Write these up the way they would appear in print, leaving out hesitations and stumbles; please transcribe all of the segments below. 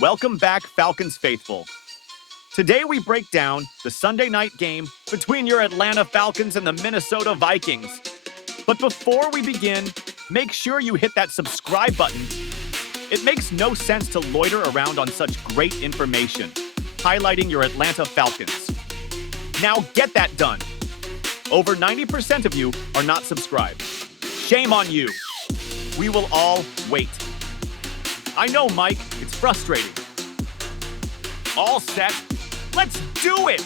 Welcome back, Falcons faithful. Today we break down the Sunday night game between your Atlanta Falcons and the Minnesota Vikings. But before we begin, make sure you hit that subscribe button. It makes no sense to loiter around on such great information, highlighting your Atlanta Falcons. Now get that done. Over 90% of you are not subscribed. Shame on you. We will all wait. I know, Mike, it's frustrating. All set. Let's do it!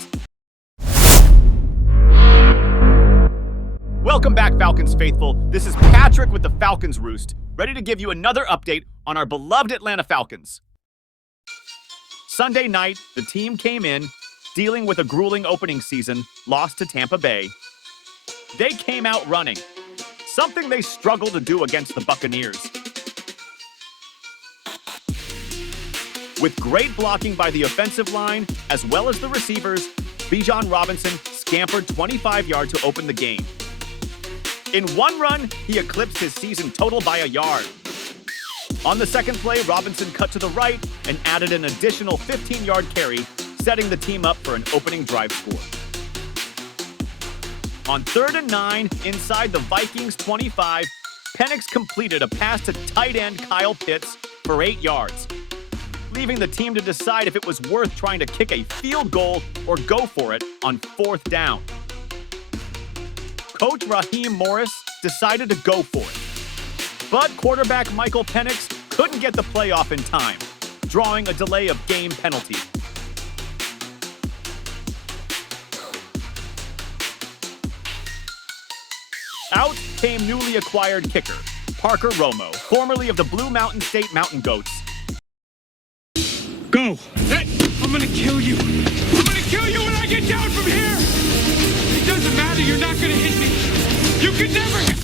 Welcome back, Falcons faithful. This is Patrick with the Falcons Roost, ready to give you another update on our beloved Atlanta Falcons. Sunday night, the team came in, dealing with a grueling opening season, lost to Tampa Bay. They came out running, something they struggled to do against the Buccaneers. With great blocking by the offensive line, as well as the receivers, Bijan Robinson scampered 25 yards to open the game. In one run, he eclipsed his season total by a yard. On the second play, Robinson cut to the right and added an additional 15-yard carry, setting the team up for an opening drive score. On 3rd and 9, inside the Vikings 25, Penix completed a pass to tight end Kyle Pitts for 8 yards, leaving the team to decide if it was worth trying to kick a field goal or go for it on 4th down. Coach Raheem Morris decided to go for it, but quarterback Michael Penix couldn't get the play off in time, drawing a delay of game penalty. Out came newly acquired kicker, Parker Romo, formerly of the Blue Mountain State Mountain Goats. Go! Hey, I'm gonna kill you! I'm gonna kill you when I get down from here! It doesn't matter, you're not gonna hit me! You can never hit...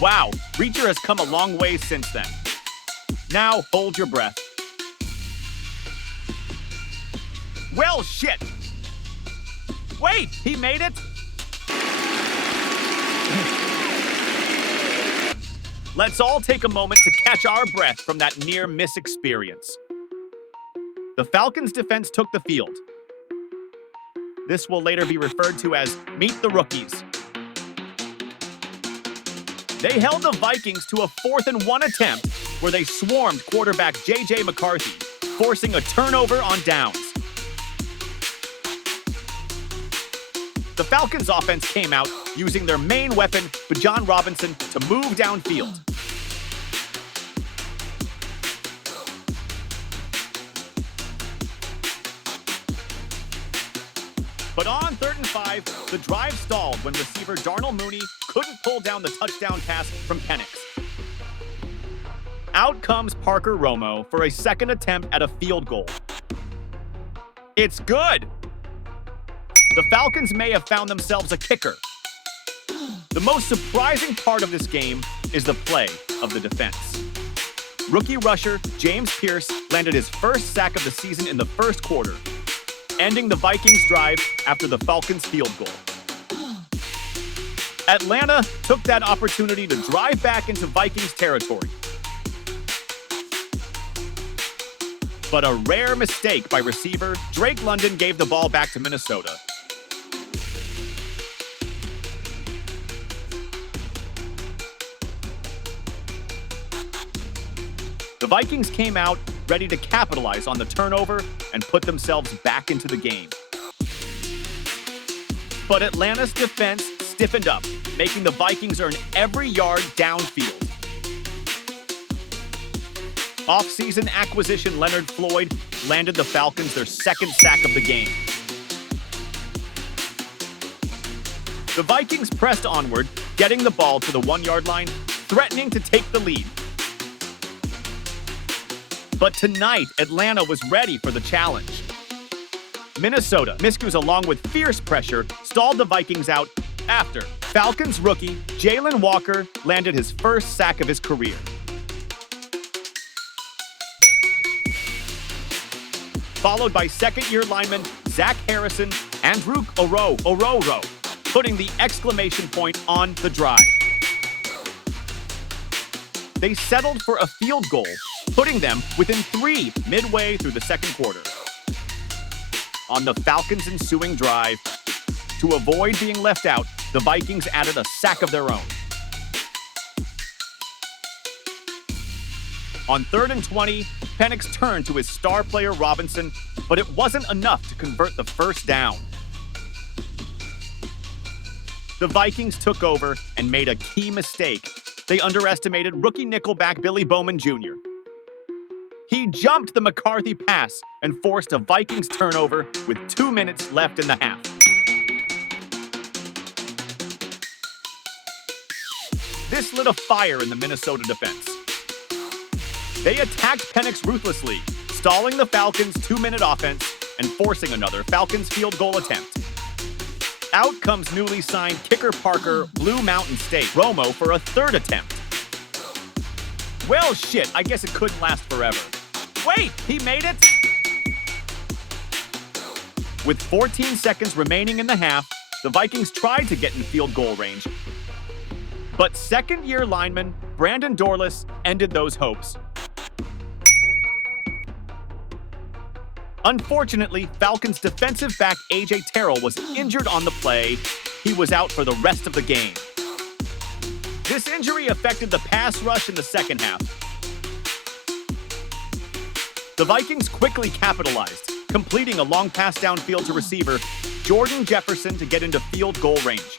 Wow, Reacher has come a long way since then. Now, hold your breath. Well, shit! Wait, he made it? Let's all take a moment to catch our breath from that near-miss experience. The Falcons' defense took the field. This will later be referred to as Meet the Rookies. They held the Vikings to a 4th and 1 attempt where they swarmed quarterback J.J. McCarthy, forcing a turnover on downs. The Falcons' offense came out using their main weapon, Bijan Robinson, to move downfield. But on 3rd and 5, the drive stalled when receiver Darnell Mooney couldn't pull down the touchdown pass from Penix. Out comes Parker Romo for a second attempt at a field goal. It's good! The Falcons may have found themselves a kicker. The most surprising part of this game is the play of the defense. Rookie rusher James Pierce landed his first sack of the season in the first quarter, ending the Vikings drive after the Falcons field goal. Atlanta took that opportunity to drive back into Vikings territory. But a rare mistake by receiver Drake London gave the ball back to Minnesota. The Vikings came out ready to capitalize on the turnover and put themselves back into the game. But Atlanta's defense stiffened up, making the Vikings earn every yard downfield. Off-season acquisition Leonard Floyd landed the Falcons their second sack of the game. The Vikings pressed onward, getting the ball to the 1-yard line, threatening to take the lead. But tonight, Atlanta was ready for the challenge. Minnesota, Miscues along with fierce pressure, stalled the Vikings out after Falcons rookie Jalen Walker landed his first sack of his career. Followed by second-year lineman Zach Harrison and Drew Ororo, putting the exclamation point on the drive. they settled for a field goal, putting them within 3 midway through the second quarter. On the Falcons' ensuing drive, to avoid being left out, the Vikings added a sack of their own. On 3rd and 20, Penix turned to his star player Robinson, but it wasn't enough to convert the first down. The Vikings took over and made a key mistake. They underestimated rookie nickelback Billy Bowman Jr. He jumped the McCarthy pass and forced a Vikings turnover with 2 minutes left in the half. This lit a fire in the Minnesota defense. They attacked Penix ruthlessly, stalling the Falcons' 2-minute offense and forcing another Falcons field goal attempt. Out comes newly signed kicker Parker Blue Mountain State Romo for a 3rd attempt. Well, shit, I guess it couldn't last forever. Wait, he made it? With 14 seconds remaining in the half, the Vikings tried to get in field goal range. But second-year lineman Brandon Dorlus ended those hopes. Unfortunately, Falcons defensive back A.J. Terrell was injured on the play. He was out for the rest of the game. This injury affected the pass rush in the second half. The Vikings quickly capitalized, completing a long pass downfield to receiver Jordan Jefferson to get into field goal range.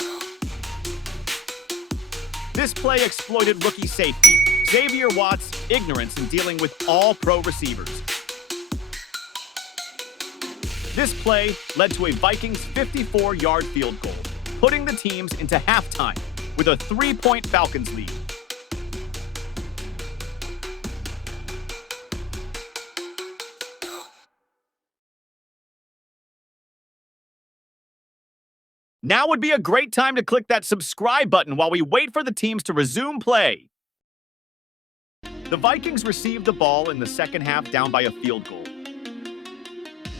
This play exploited rookie safety Xavier Watts' ignorance in dealing with all pro receivers. This play led to a Vikings 54-yard field goal, putting the teams into halftime with a 3-point Falcons lead. Now would be a great time to click that subscribe button while we wait for the teams to resume play. The Vikings received the ball in the second half down by a field goal.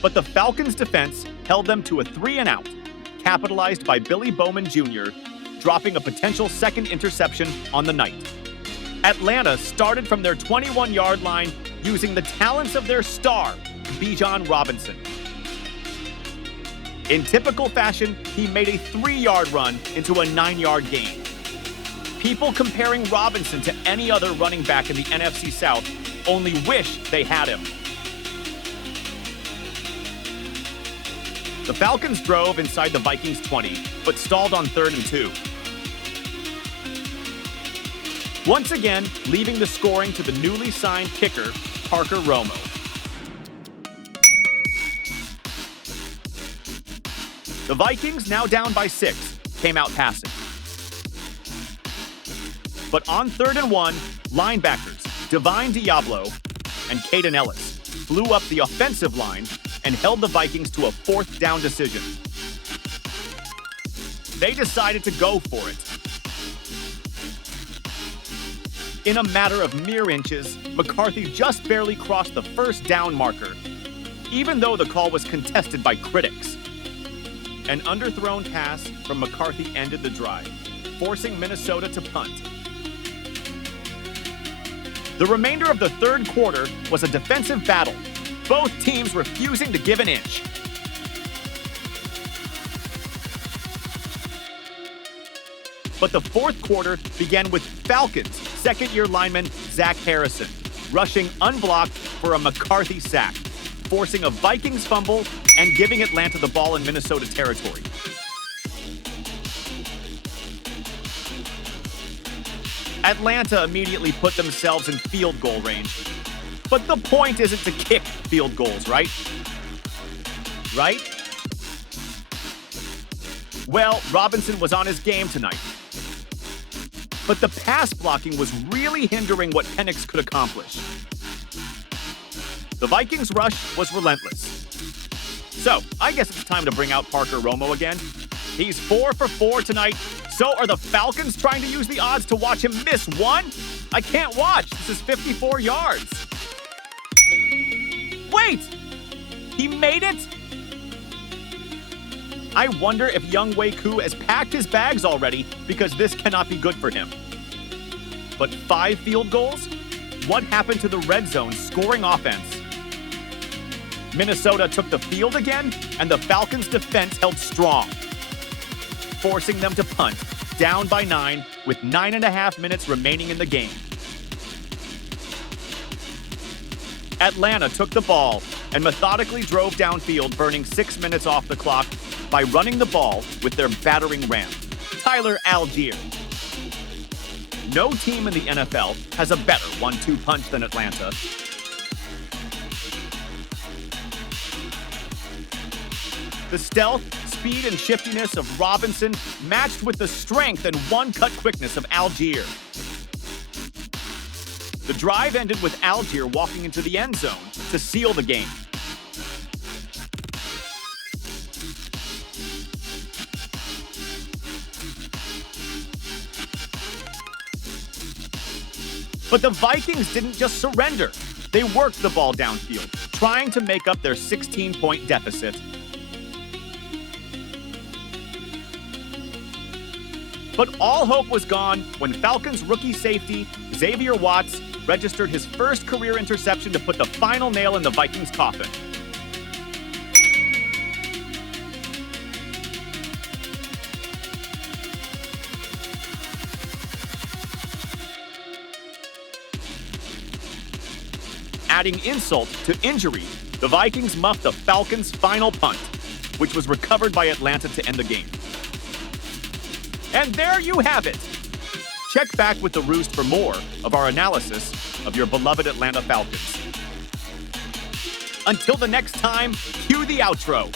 But the Falcons' defense held them to a 3-and-out, capitalized by Billy Bowman Jr., dropping a potential second interception on the night. Atlanta started from their 21-yard line using the talents of their star, Bijan Robinson. In typical fashion, he made a 3-yard run into a 9-yard gain. People comparing Robinson to any other running back in the NFC South only wish they had him. The Falcons drove inside the Vikings' 20, but stalled on 3rd and 2. Once again, leaving the scoring to the newly signed kicker, Parker Romo. The Vikings, now down by 6, came out passing. But on 3rd and 1, linebackers Divine Diablo and Caden Ellis blew up the offensive line and held the Vikings to a 4th down decision. They decided to go for it. In a matter of mere inches, McCarthy just barely crossed the first down marker, even though the call was contested by critics. An underthrown pass from McCarthy ended the drive, forcing Minnesota to punt. The remainder of the third quarter was a defensive battle, both teams refusing to give an inch. But the fourth quarter began with Falcons second-year lineman Zach Harrison rushing unblocked for a McCarthy sack, forcing a Vikings fumble and giving Atlanta the ball in Minnesota territory. Atlanta immediately put themselves in field goal range. But the point isn't to kick field goals, right? Right? Well, Robinson was on his game tonight. But the pass blocking was really hindering what Penix could accomplish. The Vikings' rush was relentless. So, I guess it's time to bring out Parker Romo again. He's 4 for 4 tonight. So are the Falcons trying to use the odds to watch him miss one? I can't watch. This is 54 yards. Wait! He made it? I wonder if Young Wei Koo has packed his bags already because this cannot be good for him. But 5 field goals? What happened to the red zone scoring offense? Minnesota took the field again, and the Falcons' defense held strong, forcing them to punt, down by 9, with 9.5 minutes remaining in the game. Atlanta took the ball and methodically drove downfield, burning 6 minutes off the clock by running the ball with their battering ram, Tyler Algier. No team in the NFL has a better 1-2 punch than Atlanta. The stealth, speed, and shiftiness of Robinson matched with the strength and one-cut quickness of Algier. The drive ended with Algier walking into the end zone to seal the game. But the Vikings didn't just surrender. They worked the ball downfield, trying to make up their 16-point deficit. But all hope was gone when Falcons rookie safety Xavier Watts registered his first career interception to put the final nail in the Vikings' coffin. Adding insult to injury, the Vikings muffed the Falcons' final punt, which was recovered by Atlanta to end the game. And there you have it. Check back with the Roost for more of our analysis of your beloved Atlanta Falcons. Until the next time, cue the outro.